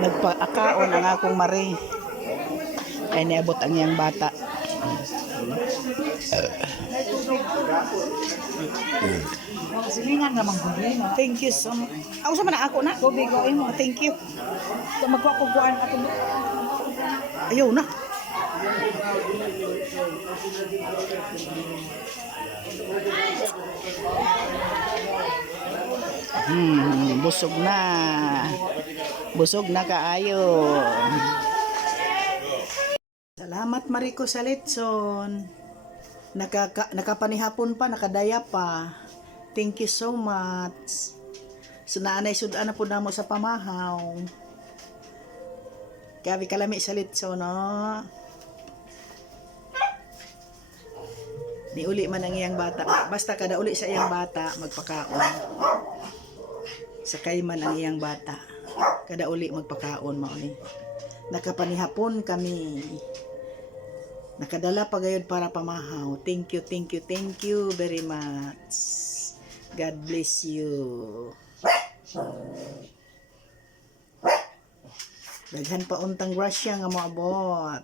Nagpaakaon ang akong mari. Ay niabot ang iyang bata. Silingan naman ko rin. Thank you so much. Ako sa man ako na. Gobi ko mo. Thank you. Ito magpakukuhaan ako. Ayaw na. Hmm, busog na. Busog na kaayo. Salamat Mariko sa litson. Nakaka, nakapanihapon pa, nakadaya pa. Thank you so much. So naanay sudan na po na mo sa pamahaw. Gabi kalami sa litso, no? Ni uli man ang iyang bata. Basta kada uli sa iyang bata, magpakaon. Sakay man ang iyang bata. Kada uli magpakaon mo ni. Nakapanihapon kami. Nakadala pa gayud para pamahaw. Thank you, thank you, thank you very much. God bless you. Daghan pa untang grasya nga moabot.